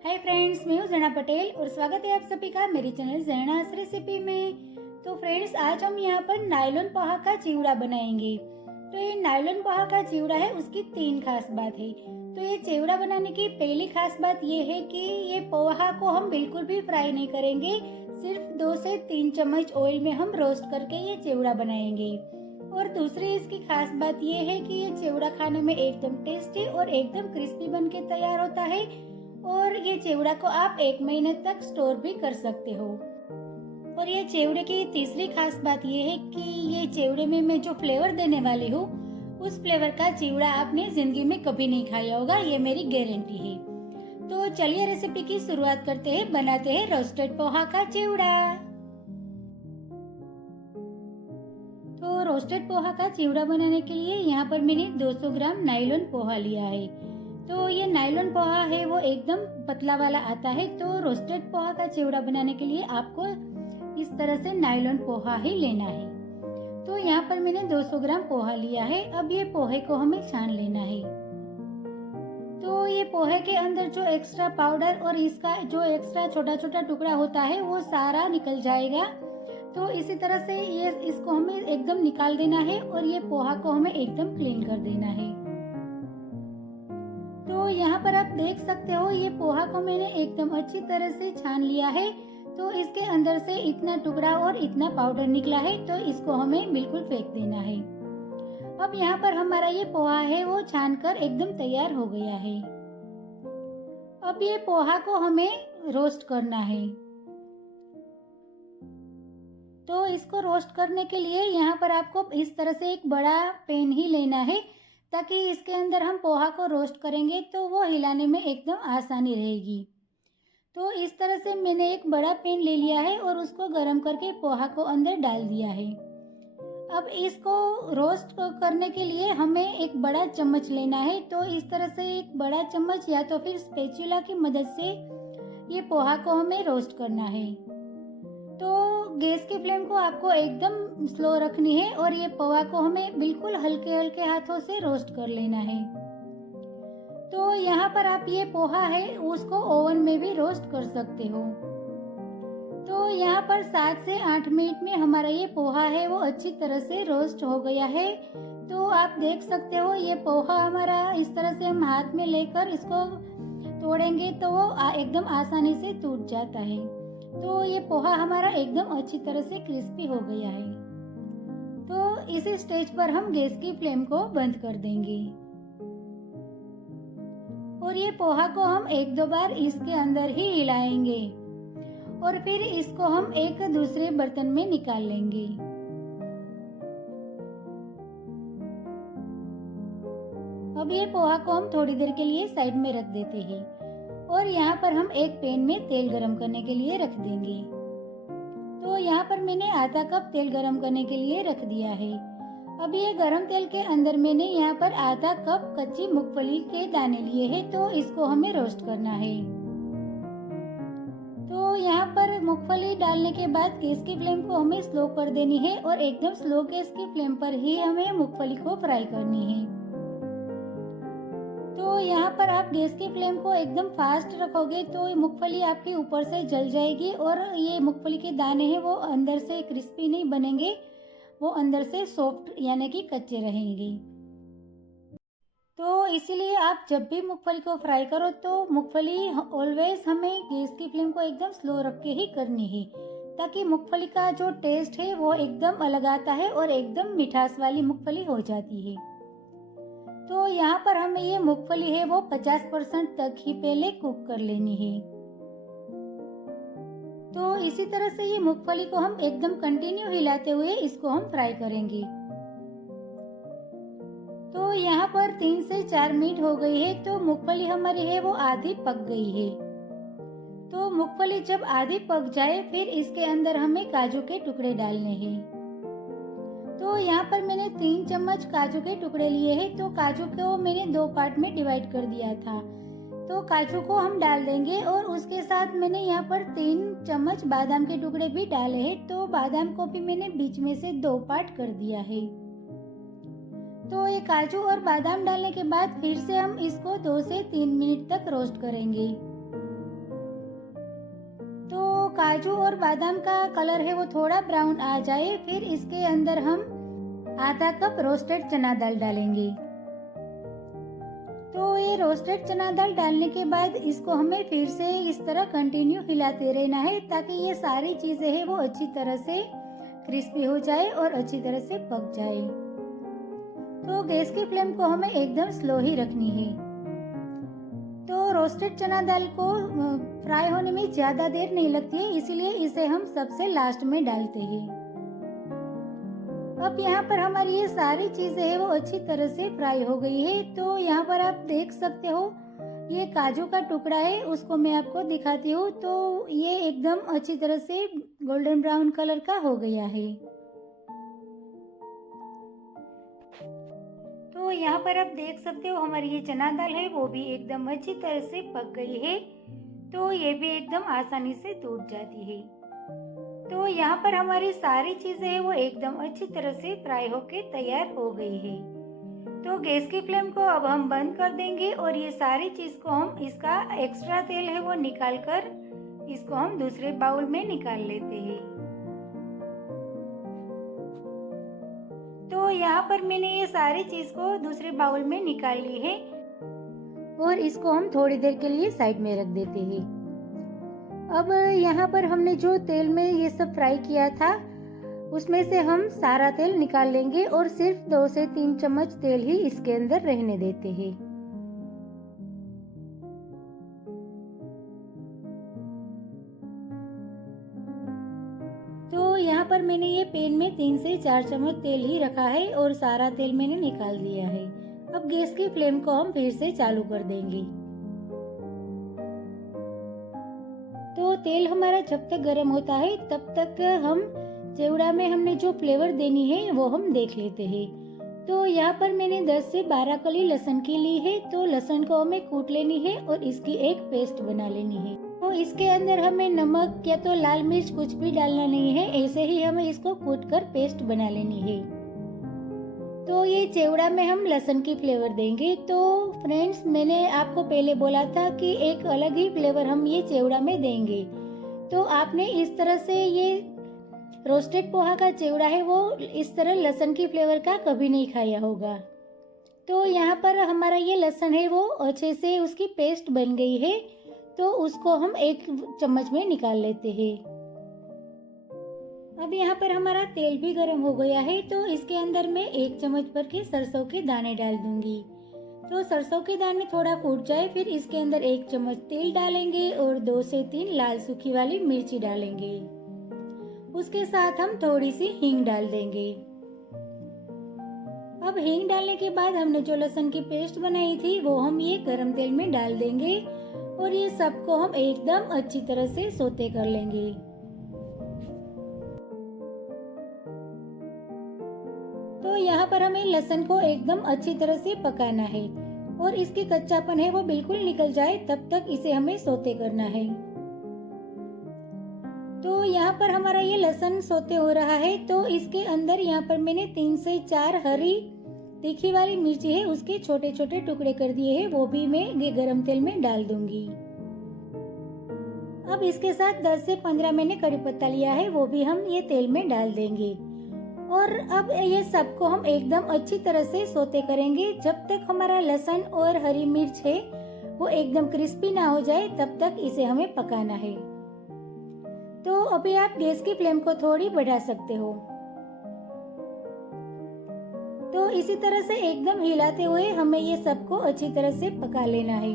Hi friends, मैं हूँ ज़ैना पटेल और स्वागत है आप सभी का मेरे चैनल ज़ैनास रेसिपी में। तो फ्रेंड्स, आज हम यहाँ पर नायलॉन पोहा का चिवड़ा बनाएंगे। तो ये नायलॉन पोहा का चिवड़ा है, उसकी 3 खास बात है। तो ये चिवड़ा बनाने की पहली खास बात ये है कि ये पोहा को हम बिल्कुल भी फ्राई नहीं करेंगे, सिर्फ 2 से 3 चम्मच ऑयल में हम रोस्ट करके ये चिवड़ा बनाएंगे। और दूसरी इसकी खास बात ये है कि ये चिवड़ा खाने में एकदम टेस्टी और एकदम क्रिस्पी बन के तैयार होता है। और ये चिवड़ा को आप 1 महीने तक स्टोर भी कर सकते हो। और ये चिवड़े की तीसरी खास बात ये है कि ये चिवड़े में मैं जो फ्लेवर देने वाली हूँ, उस फ्लेवर का चिवड़ा आपने जिंदगी में कभी नहीं खाया होगा, ये मेरी गारंटी है। तो चलिए रेसिपी की शुरुआत करते हैं, बनाते हैं रोस्टेड पोहा का चिवड़ा। तो रोस्टेड पोहा का चिवड़ा बनाने के लिए यहाँ पर मैंने 200 ग्राम नायलॉन पोहा लिया है। तो ये नायलॉन पोहा है वो एकदम पतला वाला आता है। तो रोस्टेड पोहा का चिवड़ा बनाने के लिए आपको इस तरह से नायलॉन पोहा ही लेना है। तो यहाँ पर मैंने 200 ग्राम पोहा लिया है। अब ये पोहे को हमें छान लेना है। तो ये पोहे के अंदर जो एक्स्ट्रा पाउडर और इसका जो एक्स्ट्रा छोटा छोटा टुकड़ा होता है वो सारा निकल जाएगा। तो इसी तरह से ये इसको हमें एकदम निकाल देना है और ये पोहा को हमें एकदम क्लीन कर देना है। तो यहाँ पर आप देख सकते हो ये पोहा को मैंने एकदम अच्छी तरह से छान लिया है। तो इसके अंदर से इतना टुकड़ा और इतना पाउडर निकला है, तो इसको हमें बिल्कुल फेंक देना है। अब यहाँ पर हमारा ये पोहा है वो छान कर एकदम तैयार हो गया है। अब ये पोहा को हमें रोस्ट करना है। तो इसको रोस्ट करने के लिए यहाँ पर आपको इस तरह से एक बड़ा पैन ही लेना है, ताकि इसके अंदर हम पोहा को रोस्ट करेंगे तो वो हिलाने में एकदम आसानी रहेगी। तो इस तरह से मैंने एक बड़ा पैन ले लिया है और उसको गर्म करके पोहा को अंदर डाल दिया है। अब इसको रोस्ट करने के लिए हमें एक बड़ा चम्मच लेना है। तो इस तरह से एक बड़ा चम्मच या तो फिर स्पैचुला की मदद से ये पोहा को हमें रोस्ट करना है। तो गैस की फ्लेम को आपको एकदम स्लो रखनी है और ये पोहा को हमें बिल्कुल हल्के हल्के हाथों से रोस्ट कर लेना है। तो यहाँ पर आप ये पोहा है उसको ओवन में भी रोस्ट कर सकते हो। तो यहाँ पर 7 से 8 मिनट में हमारा ये पोहा है वो अच्छी तरह से रोस्ट हो गया है। तो आप देख सकते हो ये पोहा हमारा इस तरह से हम हाथ में लेकर इसको तोड़ेंगे तो वो एकदम आसानी से टूट जाता है। तो ये पोहा हमारा एकदम अच्छी तरह से क्रिस्पी हो गया है। तो इसी स्टेज पर हम गैस की फ्लेम को बंद कर देंगे और ये पोहा को हम 1-2 बार इसके अंदर ही हिलाएंगे और फिर इसको हम एक दूसरे बर्तन में निकाल लेंगे। अब ये पोहा को हम थोड़ी देर के लिए साइड में रख देते हैं और यहाँ पर हम एक पैन में तेल गरम करने के लिए रख देंगे। तो यहाँ पर मैंने आधा कप तेल गरम करने के लिए रख दिया है। अब ये गरम तेल के अंदर मैंने यहाँ पर आधा कप कच्ची मूंगफली के दाने लिए हैं। तो इसको हमें रोस्ट करना है। तो यहाँ पर मूंगफली डालने के बाद गैस की फ्लेम को हमें स्लो कर देनी है और एकदम स्लो गैस की फ्लेम पर ही हमें मूंगफली को फ्राई करनी है। तो यहाँ पर आप गैस की फ्लेम को एकदम फास्ट रखोगे तो मूंगफली आपकी ऊपर से जल जाएगी और ये मूंगफली के दाने हैं वो अंदर से क्रिस्पी नहीं बनेंगे, वो अंदर से सॉफ्ट यानी कि कच्चे रहेंगे। तो इसीलिए आप जब भी मूंगफली को फ्राई करो तो मूंगफली ऑलवेज हमें गैस की फ्लेम को एकदम स्लो रख के ही करनी है, ताकि मूंगफली का जो टेस्ट है वो एकदम अलग आता है और एकदम मिठास वाली मूंगफली हो जाती है। तो यहाँ पर हमें ये मूंगफली है वो 50% तक ही पहले कुक कर लेनी है। तो इसी तरह से ये मूंगफली को हम एकदम कंटिन्यू हिलाते हुए इसको हम फ्राई करेंगे। तो यहाँ पर 3 से 4 मिनट हो गई है। तो मूंगफली हमारी है वो आधी पक गई है। तो मूंगफली जब आधी पक जाए फिर इसके अंदर हमें काजू के टुकड़े डालने हैं। तो यहाँ पर मैंने 3 चम्मच काजू के टुकड़े लिए हैं। तो काजू को मैंने 2 पार्ट में डिवाइड कर दिया था। तो काजू को हम डाल देंगे और उसके साथ मैंने यहाँ पर 3 चम्मच बादाम के टुकड़े भी डाले हैं। तो बादाम को भी मैंने बीच में से 2 पार्ट कर दिया है। तो ये काजू और बादाम डालने के बाद फिर से हम इसको 2 से 3 मिनट तक रोस्ट करेंगे। तो काजू और बादाम का कलर है वो थोड़ा ब्राउन आ जाए, फिर इसके अंदर हम आधा कप रोस्टेड चना दाल डालेंगे। तो ये रोस्टेड चना दाल डालने के बाद इसको हमें फिर से इस तरह कंटिन्यू हिलाते रहना है, ताकि ये सारी चीज़ें हैं वो अच्छी तरह से क्रिस्पी हो जाए और अच्छी तरह से पक जाए। तो गैस की फ्लेम को हमें एकदम स्लो ही रखनी है। तो रोस्टेड चना दाल को फ्राई होने में ज़्यादा देर नहीं लगती है, इसीलिए इसे हम सबसे लास्ट में डालते हैं। अब यहाँ पर हमारी ये सारी चीज़ें हैं वो अच्छी तरह से फ्राई हो गई है। तो यहाँ पर आप देख सकते हो ये काजू का टुकड़ा है, उसको मैं आपको दिखाती हूँ। तो ये एकदम अच्छी तरह से गोल्डन ब्राउन कलर का हो गया है। तो यहाँ पर आप देख सकते हो हमारी ये चना दाल है वो भी एकदम अच्छी तरह से पक गई है। तो ये भी एकदम आसानी से टूट जाती है। तो यहाँ पर हमारी सारी चीज़ें हैं वो एकदम अच्छी तरह से फ्राई होके तैयार हो गई है। तो गैस की फ्लेम को अब हम बंद कर देंगे और ये सारी चीज़ को हम इसका एक्स्ट्रा तेल है वो निकाल कर इसको हम दूसरे बाउल में निकाल लेते हैं। तो यहाँ पर मैंने ये सारी चीज़ को दूसरे बाउल में निकाल ली है और इसको हम थोड़ी देर के लिए साइड में रख देते हैं। अब यहाँ पर हमने जो तेल में ये सब फ्राई किया था उसमें से हम सारा तेल निकाल लेंगे और सिर्फ 2 से 3 चम्मच तेल ही इसके अंदर रहने देते हैं। तो यहाँ पर मैंने ये पैन में 3 से 4 चम्मच तेल ही रखा है और सारा तेल मैंने निकाल दिया है। अब गैस की फ्लेम को हम फिर से चालू कर देंगे। तो तेल हमारा जब तक गर्म होता है तब तक हम चिवड़ा में हमने जो फ्लेवर देनी है वो हम देख लेते हैं। तो यहाँ पर मैंने 10 से 12 कली लहसुन की ली है। तो लहसुन को हमें कूट लेनी है और इसकी एक पेस्ट बना लेनी है। तो इसके अंदर हमें नमक या तो लाल मिर्च कुछ भी डालना नहीं है, ऐसे ही हमें इसको कूट कर पेस्ट बना लेनी है। तो ये चिवड़ा में हम लहसुन की फ्लेवर देंगे। तो फ्रेंड्स, मैंने आपको पहले बोला था कि एक अलग ही फ्लेवर हम ये चिवड़ा में देंगे। तो आपने इस तरह से ये रोस्टेड पोहा का चिवड़ा है वो इस तरह लहसुन की फ्लेवर का कभी नहीं खाया होगा। तो यहाँ पर हमारा ये लहसुन है वो अच्छे से उसकी पेस्ट बन गई है। तो उसको हम एक चम्मच में निकाल लेते हैं। अब यहाँ पर हमारा तेल भी गर्म हो गया है। तो इसके अंदर मैं 1 चम्मच भर के सरसों के दाने डाल दूंगी। तो सरसों के दाने थोड़ा फूट जाए फिर इसके अंदर 1 चम्मच तेल डालेंगे और 2 से 3 लाल सूखी वाली मिर्ची डालेंगे। उसके साथ हम थोड़ी सी हींग डाल देंगे। अब हींग डालने के बाद हमने जो लहसुन की पेस्ट बनाई थी वो हम ये गरम तेल में डाल देंगे और ये सबको हम एकदम अच्छी तरह से सौते कर लेंगे। तो यहाँ पर हमें लहसुन को एकदम अच्छी तरह से पकाना है और इसकी कच्चापन है वो बिल्कुल निकल जाए तब तक इसे हमें सौते करना है। तो यहाँ पर हमारा ये लहसुन सौते हो रहा है। तो इसके अंदर यहाँ पर मैंने 3 से 4 हरी तीखी वाली मिर्ची है उसके छोटे छोटे टुकड़े कर दिए हैं, वो भी मैं ये गरम तेल में डाल दूंगी। अब इसके साथ 10 से 15 मैंने कड़ी पत्ता लिया है, वो भी हम ये तेल में डाल देंगे और अब ये सबको हम एकदम अच्छी तरह से सौते करेंगे जब तक हमारा लहसुन और हरी मिर्च है वो एकदम क्रिस्पी ना हो जाए, तब तक इसे हमें पकाना है। तो अभी आप गैस की फ्लेम को थोड़ी बढ़ा सकते हो। तो इसी तरह से एकदम हिलाते हुए हमें ये सबको अच्छी तरह से पका लेना है।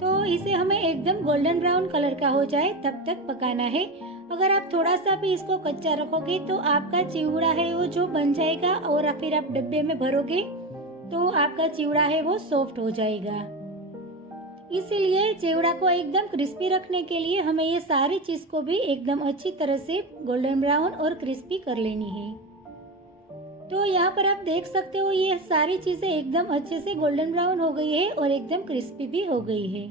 तो इसे हमें एकदम गोल्डन ब्राउन कलर का हो जाए तब तक पकाना है। अगर आप थोड़ा सा भी इसको कच्चा रखोगे तो आपका चिवड़ा है वो जो बन जाएगा और फिर आप डब्बे में भरोगे तो आपका चिवड़ा है वो सॉफ्ट हो जाएगा। इसीलिए चिवड़ा को एकदम क्रिस्पी रखने के लिए हमें ये सारी चीज को भी एकदम अच्छी तरह से गोल्डन ब्राउन और क्रिस्पी कर लेनी है। तो यहाँ पर आप देख सकते हो ये सारी चीजें एकदम अच्छे से गोल्डन ब्राउन हो गई है और एकदम क्रिस्पी भी हो गई है।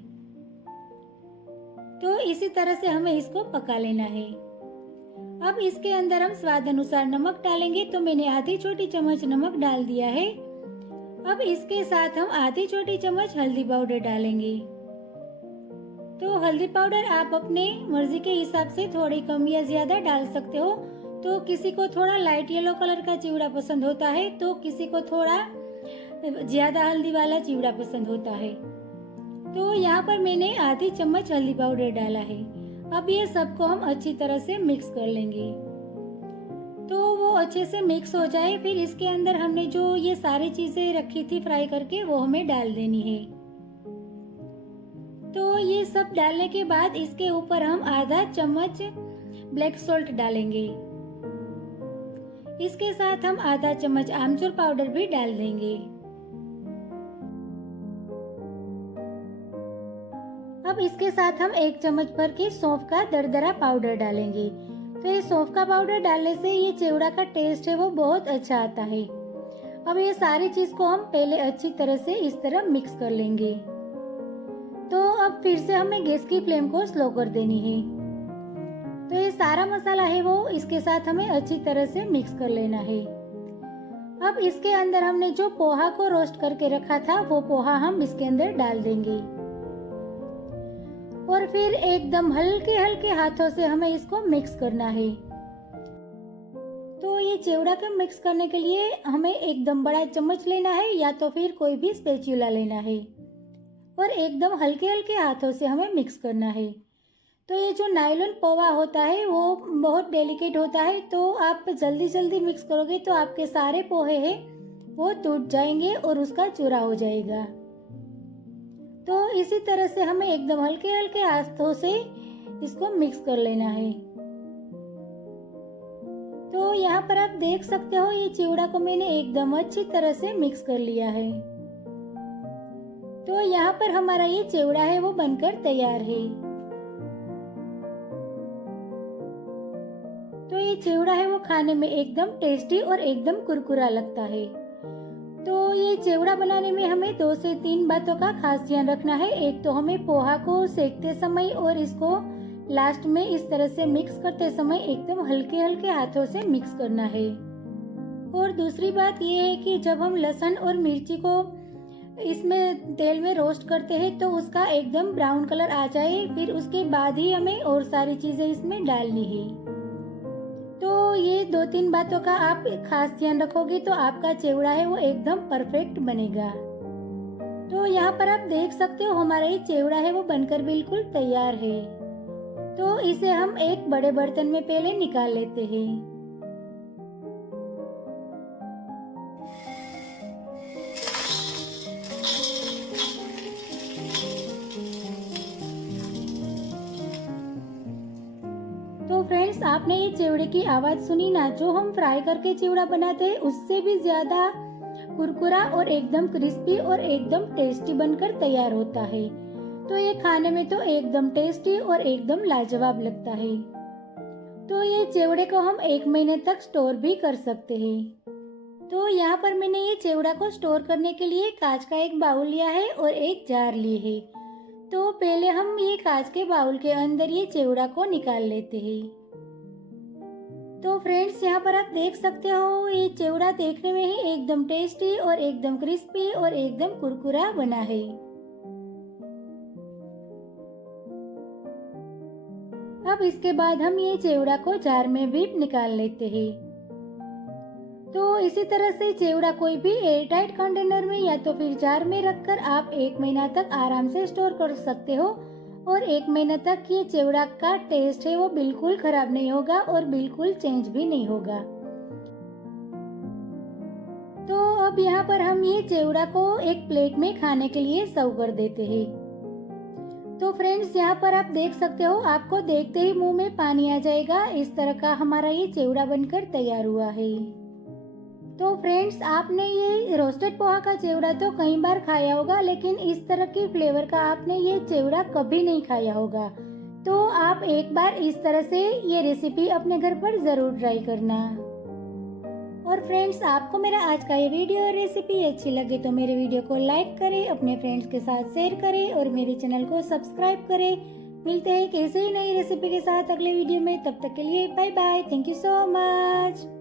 तो इसी तरह से हमें इसको पका लेना है। अब इसके अंदर हम स्वाद अनुसार नमक डालेंगे, तो मैंने आधी छोटी चम्मच नमक डाल दिया है। अब इसके साथ हम आधी छोटी चम्मच हल्दी पाउडर डालेंगे। तो हल्दी पाउडर आप अपने मर्जी के हिसाब से थोड़ी कम या ज्यादा डाल सकते हो। तो किसी को थोड़ा लाइट येलो कलर का चिवड़ा पसंद होता है, तो किसी को थोड़ा ज्यादा हल्दी वाला चिवड़ा पसंद होता है। तो यहाँ पर मैंने आधी चम्मच हल्दी पाउडर डाला है। अब ये सबको हम अच्छी तरह से मिक्स कर लेंगे। तो वो अच्छे से मिक्स हो जाए, फिर इसके अंदर हमने जो ये सारी चीजें रखी थी फ्राई करके, वो हमें डाल देनी है। तो ये सब डालने के बाद इसके ऊपर हम आधा चम्मच ब्लैक सॉल्ट डालेंगे। इसके साथ हम आधा चम्मच आमचूर पाउडर भी डाल देंगे। अब इसके साथ हम 1 चम्मच भर के सौंफ का दरदरा पाउडर डालेंगे। तो ये सौंफ का पाउडर डालने से ये चिवड़ा का टेस्ट है वो बहुत अच्छा आता है। अब ये सारी चीज को हम पहले अच्छी तरह से इस तरह मिक्स कर लेंगे। तो अब फिर से हमें गैस की फ्लेम को स्लो कर देनी है। तो ये सारा मसाला है वो इसके साथ हमें अच्छी तरह से मिक्स कर लेना है। अब इसके अंदर हमने जो पोहा को रोस्ट करके रखा था, वो पोहा हम इसके अंदर डाल देंगे और फिर एकदम हल्के हल्के हाथों से हमें इसको मिक्स करना है। तो ये चिवड़ा को मिक्स करने के लिए हमें एकदम बड़ा चम्मच लेना है या तो फिर कोई भी स्पैचुला लेना है और एकदम हल्के हल्के हाथों से हमें मिक्स करना है। तो ये जो नायलॉन पोहा होता है वो बहुत डेलिकेट होता है, तो आप जल्दी जल्दी मिक्स करोगे तो आपके सारे पोहे हैं वो टूट जाएंगे और उसका चूरा हो जाएगा। तो इसी तरह से हमें एकदम हल्के हल्के हाथों से इसको मिक्स कर लेना है। तो यहाँ पर आप देख सकते हो ये चिवड़ा को मैंने एकदम अच्छी तरह से मिक्स कर लिया है। तो यहाँ पर हमारा ये चिवड़ा है वो बनकर तैयार है। तो ये चिवड़ा है वो खाने में एकदम टेस्टी और एकदम कुरकुरा लगता है। तो ये चिवड़ा बनाने में हमें 2 से 3 बातों का खास ध्यान रखना है। एक तो हमें पोहा को सेकते समय और इसको लास्ट में इस तरह से मिक्स करते समय एकदम हल्के हल्के हाथों से मिक्स करना है। और दूसरी बात ये है कि जब हम लहसुन और मिर्ची को इसमें तेल में रोस्ट करते हैं तो उसका एकदम ब्राउन कलर आ जाए, फिर उसके बाद ही हमें और सारी चीजें इसमें डालनी है। तो ये 2-3 बातों का आप खास ध्यान रखोगे तो आपका चिवड़ा है वो एकदम परफेक्ट बनेगा। तो यहाँ पर आप देख सकते हो हमारा ये चिवड़ा है वो बनकर बिल्कुल तैयार है। तो इसे हम एक बड़े बर्तन में पहले निकाल लेते हैं। तो फ्रेंड्स, आपने ये चिवड़े की आवाज सुनी ना? जो हम फ्राई करके चिवड़ा बनाते हैं उससे भी ज्यादा कुरकुरा और एकदम क्रिस्पी और एकदम टेस्टी बनकर तैयार होता है। तो ये खाने में तो एकदम टेस्टी और एकदम लाजवाब लगता है। तो ये चिवड़े को हम 1 महीने तक स्टोर भी कर सकते हैं। तो यहाँ पर मैंने ये चिवड़ा को स्टोर करने के लिए कांच का एक बाउल लिया है और एक जार ली है। तो पहले हम ये कांच के बाउल के अंदर ये चिवड़ा को निकाल लेते हैं। तो फ्रेंड्स, यहाँ पर आप देख सकते हो ये चिवड़ा देखने में ही एकदम टेस्टी और एकदम क्रिस्पी और एकदम कुरकुरा बना है। अब इसके बाद हम ये चिवड़ा को जार में भी निकाल लेते हैं। तो इसी तरह से चिवड़ा कोई भी एयरटाइट कंटेनर में या तो फिर जार में रखकर आप 1 महीना तक आराम से स्टोर कर सकते हो और 1 महीने तक ये चिवड़ा का टेस्ट है वो बिल्कुल खराब नहीं होगा और बिल्कुल चेंज भी नहीं होगा। तो अब यहाँ पर हम ये चिवड़ा को एक प्लेट में खाने के लिए सर्व कर देते हैं। तो फ्रेंड्स, यहाँ पर आप देख सकते हो आपको देखते ही मुंह में पानी आ जाएगा। इस तरह का हमारा ये चिवड़ा बनकर तैयार हुआ है। तो फ्रेंड्स, आपने ये रोस्टेड पोहा का चिवड़ा तो कई बार खाया होगा, लेकिन इस तरह की फ्लेवर का आपने ये चिवड़ा कभी नहीं खाया होगा। तो आप एक बार इस तरह से ये रेसिपी अपने घर पर जरूर ट्राई करना। और फ्रेंड्स, आपको मेरा आज का ये वीडियो और रेसिपी अच्छी लगे तो मेरे वीडियो को लाइक करें, अपने फ्रेंड्स के साथ शेयर करें और मेरे चैनल को सब्सक्राइब करें मिलते हैं एक ऐसे ही नई रेसिपी के साथ अगले वीडियो में। तब तक के लिए bye bye. Thank you so much.